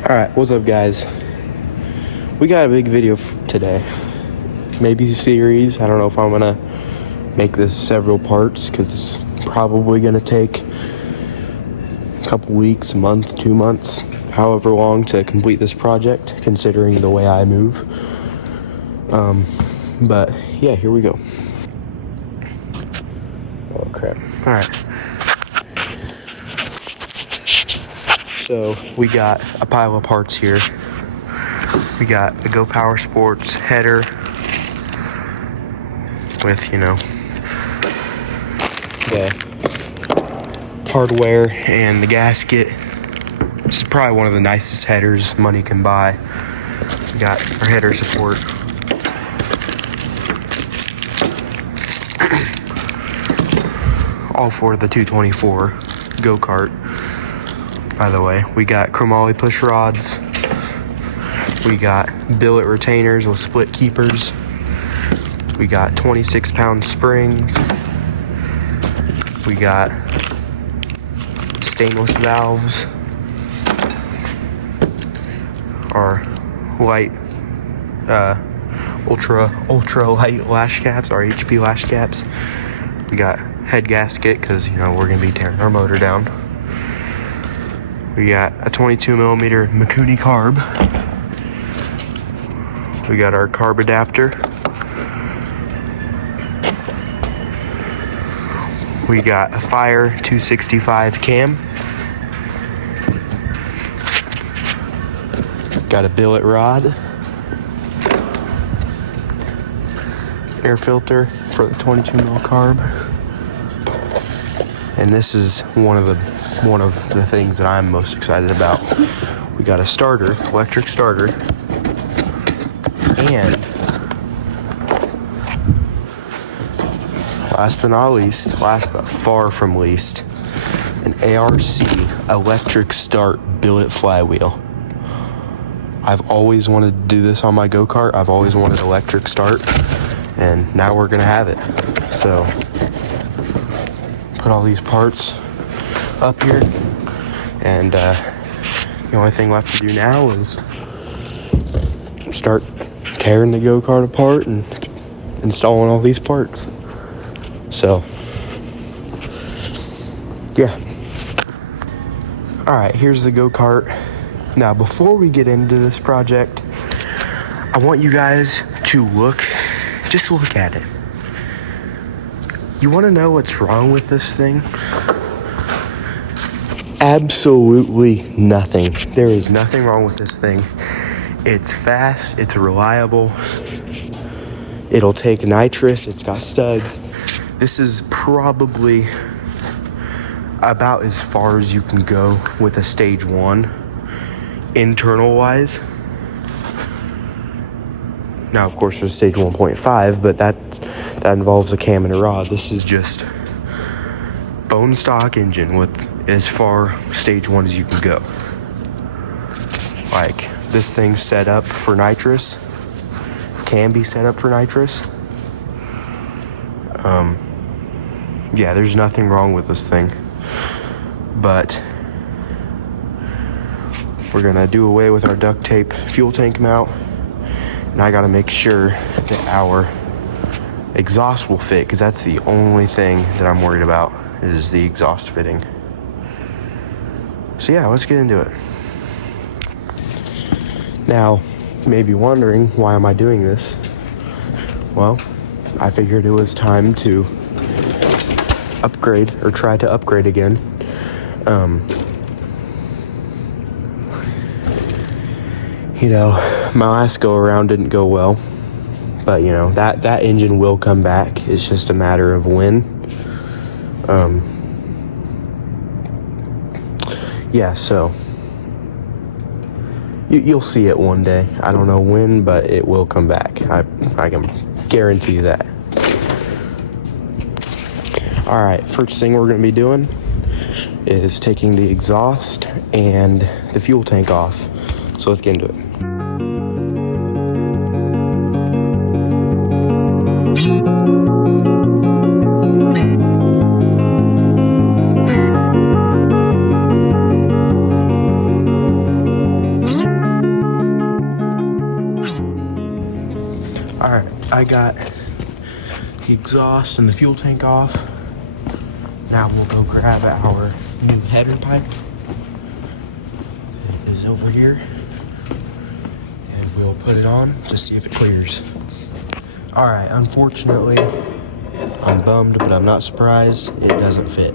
Alright, what's up guys? We got a big video today. Maybe a series. I don't know if I'm gonna make this several parts because it's probably gonna take a couple weeks, a month, 2 months, however long to complete this project, considering the way I move. But yeah, here we go. Oh crap. Alright. So we got a pile of parts here. We got the Go Power Sports header with, the hardware and the gasket. This is probably one of the nicest headers money can buy. We got our header support. All for the 224 go-kart. By the way, we got chromoly push rods. We got billet retainers with split keepers. We got 26-pound springs. We got stainless valves. Our light, ultra light lash caps, our HP lash caps. We got head gasket because we're gonna be tearing our motor down. We got a 22mm Mikuni carb. We got our carb adapter. We got a Fire 265 cam. Got a billet rod. Air filter for the 22mm carb. And this is one of the things that I'm most excited about. We got a starter, electric starter, and last but not least, last but far from least, an ARC electric start billet flywheel. I've always wanted to do this on my go-kart. I've always wanted electric start, and now we're gonna have it. So put all these parts up here, and the only thing left to do now is start tearing the go-kart apart and installing all these parts. So yeah. Alright, here's the go-kart. Now before we get into this project, I want you guys to just look at it. You want to know what's wrong with this thing? Absolutely nothing. There is nothing wrong with this thing. It's fast, it's reliable, it'll take nitrous, it's got studs. This is probably about as far as you can go with a stage 1, internal wise. Now, of course, there's stage 1.5, but that involves a cam and a rod. This is just bone stock engine with as far stage 1 as you can go. Like, this thing's set up for nitrous, can be set up for nitrous. Yeah, there's nothing wrong with this thing, but we're gonna do away with our duct tape fuel tank mount, and I gotta make sure that our exhaust will fit, because that's the only thing that I'm worried about is the exhaust fitting. So yeah, let's get into it. Now, you may be wondering, why am I doing this? Well, I figured it was time to upgrade, or try to upgrade again. My last go around didn't go well, but that engine will come back. It's just a matter of when. Yeah, so you'll see it one day. I don't know when, but it will come back. I can guarantee you that. All right, first thing we're going to be doing is taking the exhaust and the fuel tank off. So let's get into it. Alright, I got the exhaust and the fuel tank off. Now we'll go grab our new header pipe. It is over here. And we'll put it on to see if it clears. Alright, unfortunately, I'm bummed, but I'm not surprised. It doesn't fit.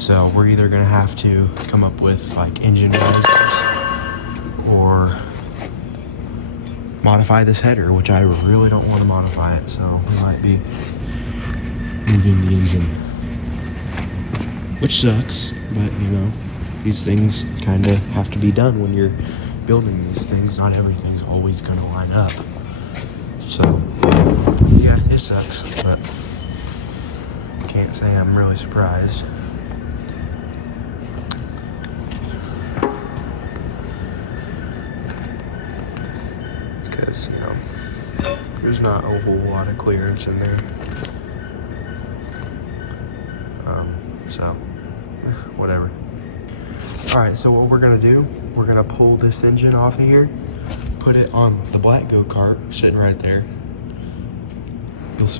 So we're either gonna have to come up with like engine risers or modify this header, which I really don't want to modify it, so we might be moving the engine, which sucks, but you know, these things kind of have to be done when you're building these things. Not everything's always going to line up, so yeah, it sucks, but can't say I'm really surprised. You know, there's not a whole lot of clearance in there. So, whatever. Alright, so what we're gonna do, we're gonna pull this engine off of here, put it on the black go-kart, sitting right there.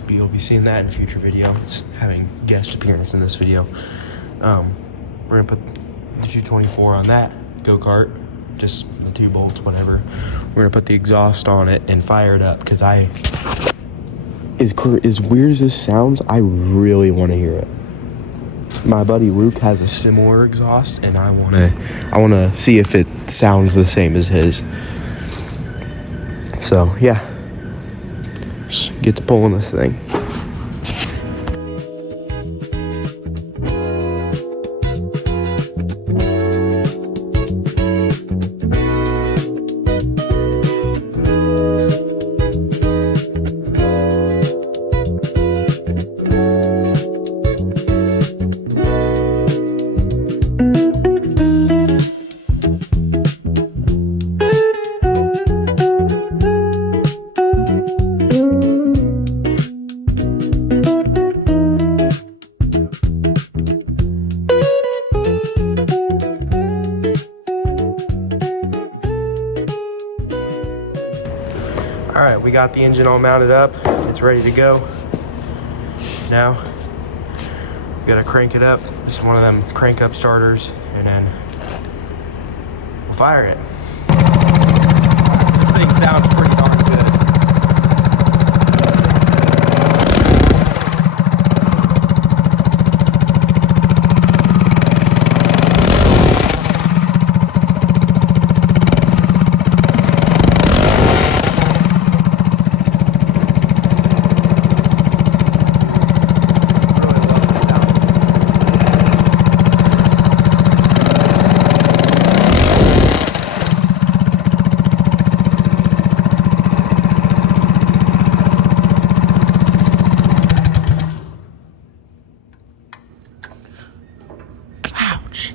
You'll be seeing that in a future video. It's having guest appearance in this video. We're gonna put the 224 on that go-kart, just the 2 bolts, whatever. We're gonna put the exhaust on it and fire it up, because as weird as this sounds, I really want to hear it. My buddy Luke has a similar exhaust, and I wanna see if it sounds the same as his. So yeah, just get to pulling this thing. Alright, we got the engine all mounted up. It's ready to go. Now, we gotta crank it up. This is one of them crank up starters, and then we'll fire it. This thing sounds pretty darn good.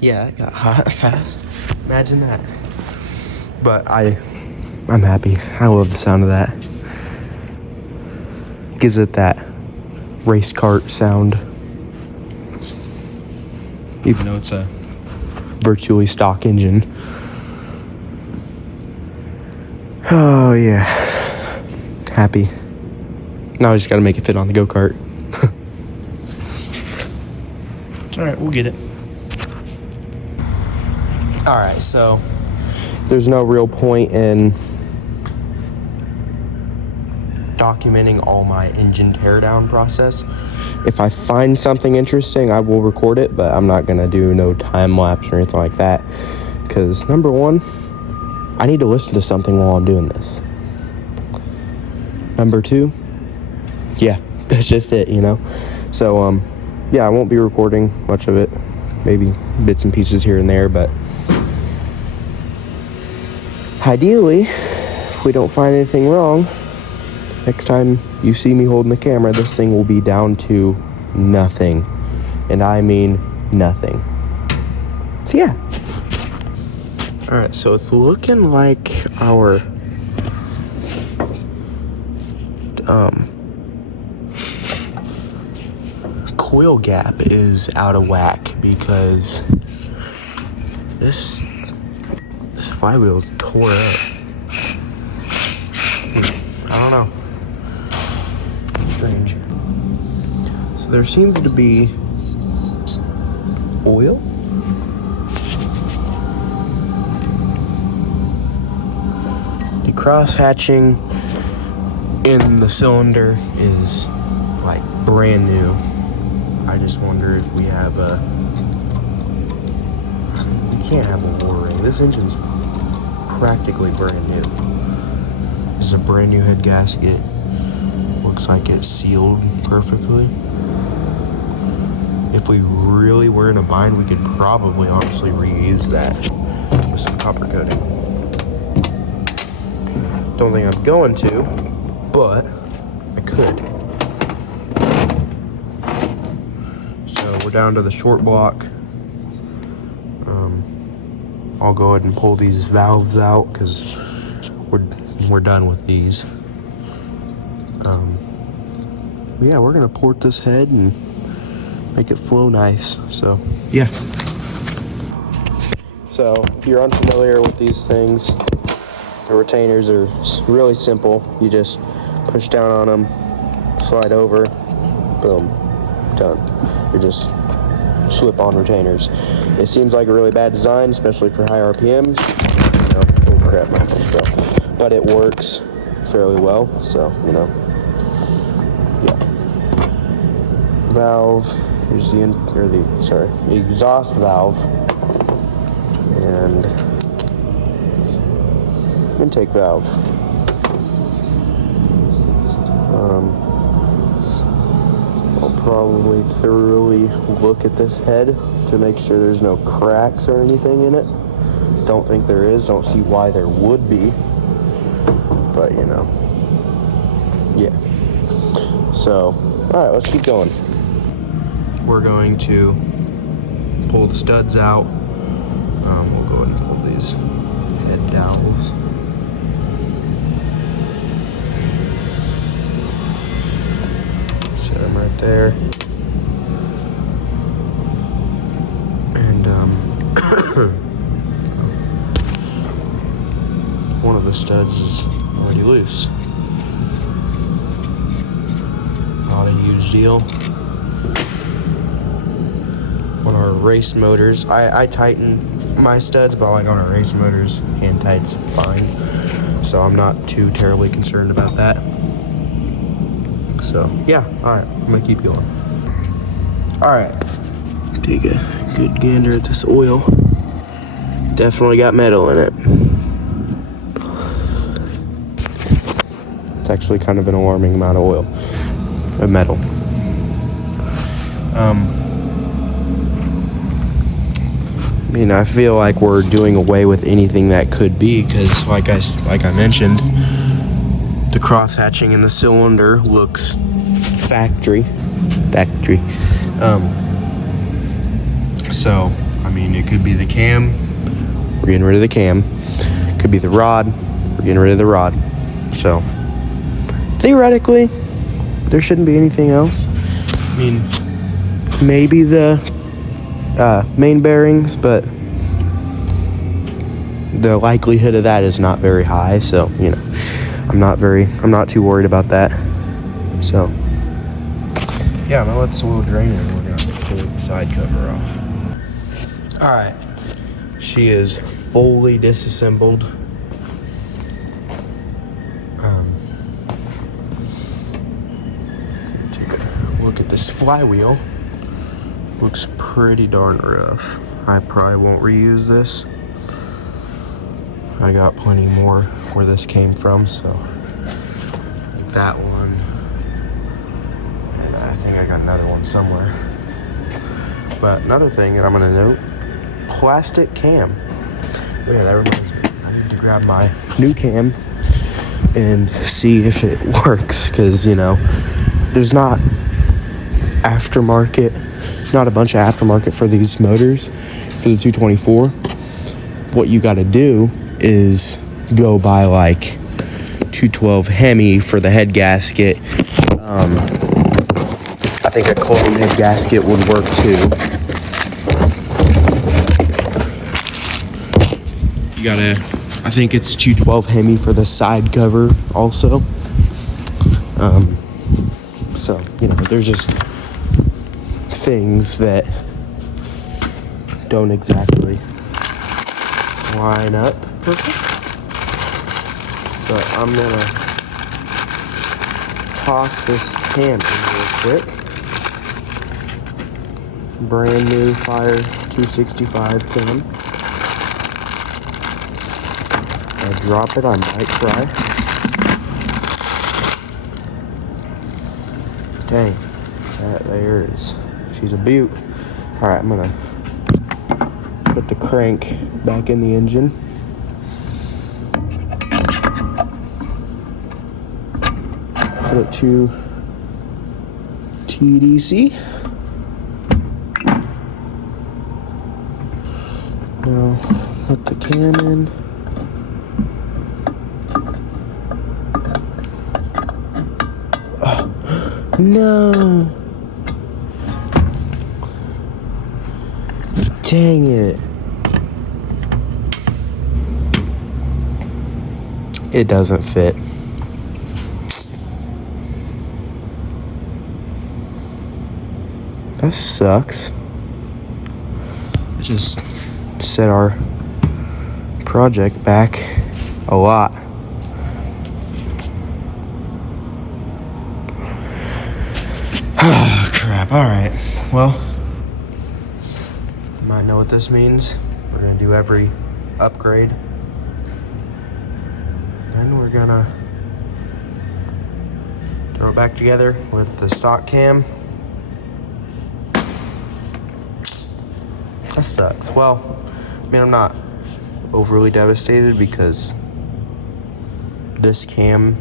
Yeah, it got hot fast. Imagine that. But I'm happy. I love the sound of that. Gives it that race kart sound. Even though it's a virtually stock engine. Oh yeah. Happy. Now I just gotta make it fit on the go-kart. It's alright, we'll get it. Alright, so there's no real point in documenting all my engine teardown process. If I find something interesting, I will record it, but I'm not gonna do no time lapse or anything like that, because number one, I need to listen to something while I'm doing this. Number two, yeah, that's just it, you know. So yeah, I won't be recording much of it, maybe bits and pieces here and there, but ideally, if we don't find anything wrong, next time you see me holding the camera, this thing will be down to nothing. And I mean nothing. So yeah. Alright, so it's looking like our coil gap is out of whack, because this flywheel's tore up. I don't know. there seems to be oil. The cross hatching in the cylinder is like brand new. I just wonder if we have we can't have a war ring. This engine's practically brand new. This is a brand new head gasket. Looks like it's sealed perfectly. If we really were in a bind, we could probably honestly reuse that with some copper coating. Don't think I'm going to, but I could. So we're down to the short block. I'll go ahead and pull these valves out because we're done with these. Yeah, we're gonna port this head and make it flow nice. So yeah. So if you're unfamiliar with these things, the retainers are really simple. You just push down on them, slide over, boom, done. You just slip on retainers. It seems like a really bad design, especially for high RPMs. Oh crap, my phone fell. But it works fairly well, so yeah. Valve, here's the exhaust valve, and intake valve. I'll probably thoroughly look at this head to make sure there's no cracks or anything in it. Don't think there is, don't see why there would be, but yeah. So, alright, let's keep going. We're going to pull the studs out. We'll go ahead and pull these head dowels. Set them right there. And one of the studs is already loose. Not a huge deal. On our race motors, I tighten my studs, but like on our race motors, hand tight's fine. So I'm not too terribly concerned about that. So yeah, alright, I'm gonna keep going. Alright, take a good gander at this oil. Definitely got metal in it. It's actually kind of an alarming amount of oil. Of metal. I feel like we're doing away with anything that could be, because like I mentioned, the cross hatching in the cylinder looks factory. So it could be the cam, we're getting rid of the cam. Could be the rod, we're getting rid of the rod. So theoretically, there shouldn't be anything else. Maybe the main bearings, but the likelihood of that is not very high. So I'm not too worried about that. So yeah, I'm gonna let this oil drain and we're gonna pull the side cover off. All right, she is fully disassembled. Take a look at this flywheel. Looks pretty darn rough. I probably won't reuse this. I got plenty more where this came from, so that one. And I think I got another one somewhere. But another thing that I'm gonna note, plastic cam. Oh yeah, that reminds me. I need to grab my new cam and see if it works, because there's not a bunch of aftermarket for these motors for the 224. What you got to do is go buy like 212 Hemi for the head gasket. I think a clone head gasket would work too. You gotta, I think it's 212 Hemi for the side cover also. So there's just things that don't exactly line up perfect. But I'm gonna toss this cam in real quick. Brand new Fire 265 cam. I drop it, I might cry. Dang, that there is. She's a beaut. Alright, I'm gonna put the crank back in the engine. Put it to TDC. Now put the cam in. Oh, no. Dang it. It doesn't fit. That sucks. It just set our project back a lot. Oh, crap. Alright. Well, you might know what this means. We're going to do every upgrade. Then we're going to throw it back together with the stock cam. That sucks. Well, I mean, I'm not overly devastated because this cam,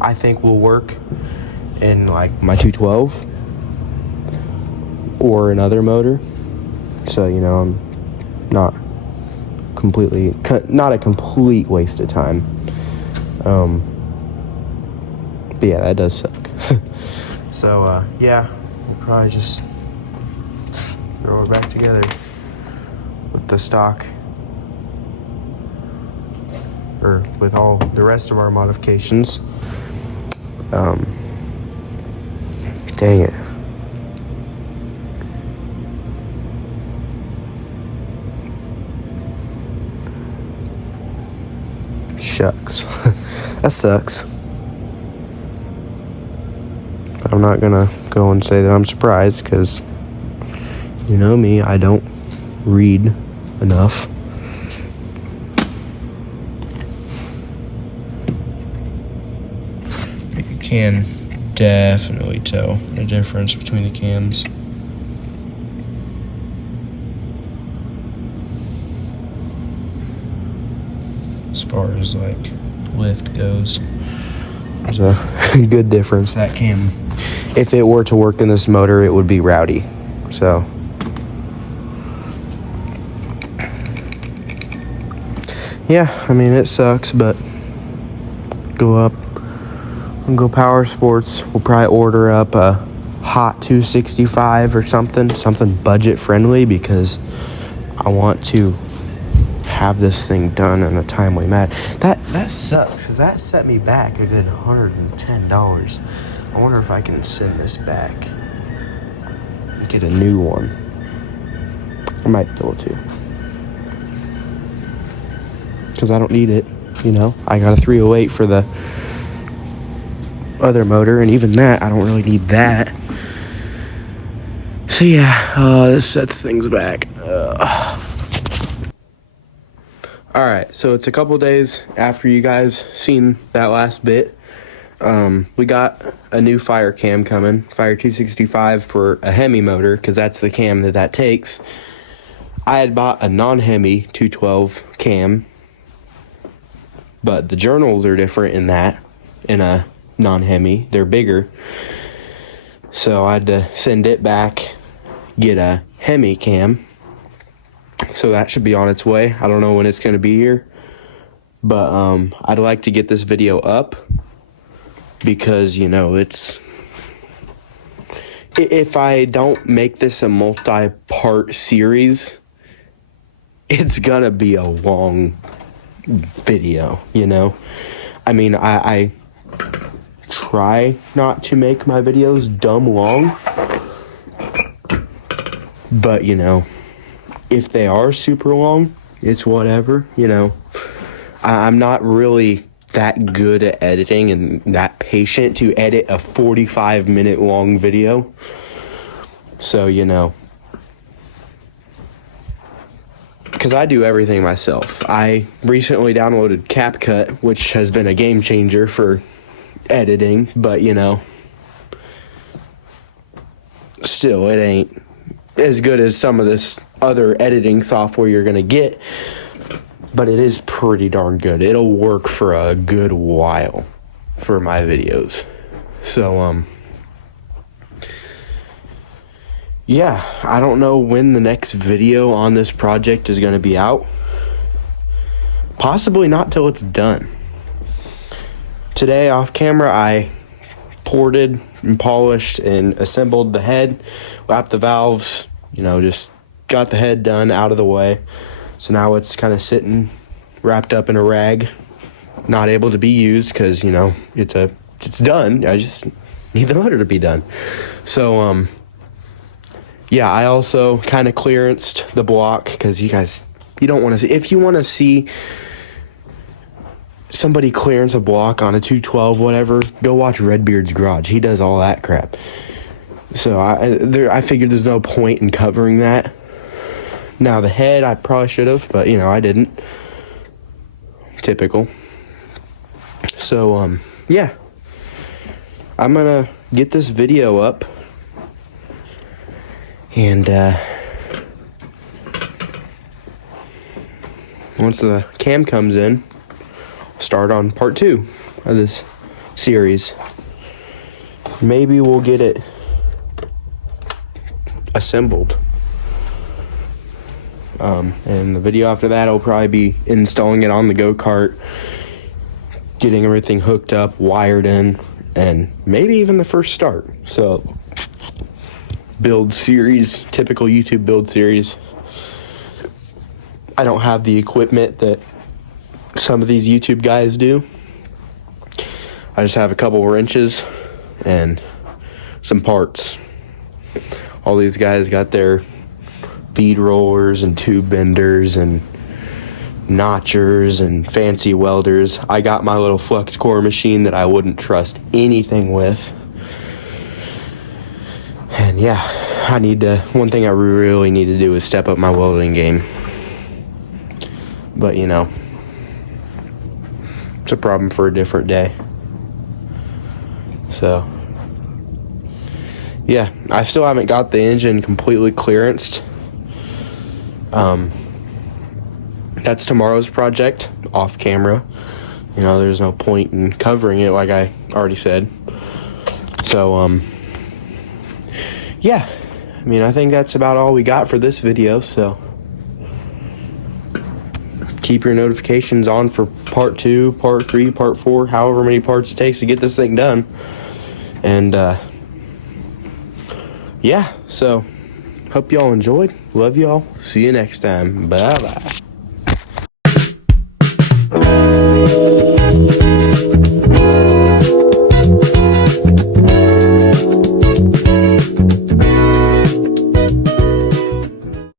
I think, will work in like my 212 or another motor. So, you know, I'm not a complete waste of time. But yeah, that does suck. So, yeah, we'll probably just throw it back together with the stock, or with all the rest of our modifications. Dang it. Shucks. That sucks. But I'm not gonna go and say that I'm surprised, because you know me, I don't read enough. You can definitely tell the difference between the cams. As far as like lift goes, there's a good difference. That cam, if it were to work in this motor, it would be rowdy. So yeah, I mean, it sucks, but go up and go Power Sports. We'll probably order up a hot 265 or something budget friendly, because I want to have this thing done in a timely manner. That sucks, because that set me back a good $110. I wonder if I can send this back and get a new one. I might be able to, because I don't need it, you know. I got a 308 for the other motor, and even that, I don't really need that. So yeah, this sets things back. Alright, so it's a couple days after you guys seen that last bit. We got a new Fire cam coming, Fire 265 for a Hemi motor, because that's the cam that takes. I had bought a non-Hemi 212 cam, but the journals are different in a non-Hemi. They're bigger. So I had to send it back, get a Hemi cam. So that should be on its way. I don't know when it's going to be here, but I'd like to get this video up, because, you know, if I don't make this a multi-part series, it's gonna be a long video, you know. I mean, I try not to make my videos dumb long, But, you know, if they are super long, it's whatever, you know. I'm not really that good at editing and that patient to edit a 45-minute long video. So, you know, because I do everything myself. I recently downloaded CapCut, which has been a game changer for editing, but, you know, still, it ain't as good as some of this other editing software you're going to get, but it is pretty darn good. It'll work for a good while for my videos. So, yeah, I don't know when the next video on this project is going to be out. Possibly not till it's done. Today, off camera, I ported and polished and assembled the head, wrapped the valves, you know, just got the head done out of the way. So now it's kind of sitting wrapped up in a rag, not able to be used because, you know, it's done. I just need the motor to be done. So, yeah, I also kind of clearanced the block because you don't want to see, if you want to see somebody clearance a block on a 212, whatever, go watch Redbeard's Garage. He does all that crap. So I figured there's no point in covering that. Now the head, I probably should have, but, you know, I didn't. Typical. So, yeah. I'm gonna get this video up. And, once the cam comes in, I'll start on part 2 of this series. Maybe we'll get it assembled. And the video after that will probably be installing it on the go-kart, getting everything hooked up, wired in, and maybe even the first start. So, build series, typical YouTube build series. I don't have the equipment that some of these YouTube guys do. I just have a couple wrenches and some parts. All these guys got their bead rollers and tube benders and notchers and fancy welders. I got my little flux core machine that I wouldn't trust anything with. And yeah, one thing I really need to do is step up my welding game. But, you know, it's a problem for a different day. So, yeah, I still haven't got the engine completely clearanced. That's tomorrow's project, off camera. You know, there's no point in covering it like I already said. So, yeah, I mean, I think that's about all we got for this video, so keep your notifications on for part 2, part 3, part 4, however many parts it takes to get this thing done. And, yeah, so hope y'all enjoyed. Love y'all. See you next time. Bye-bye.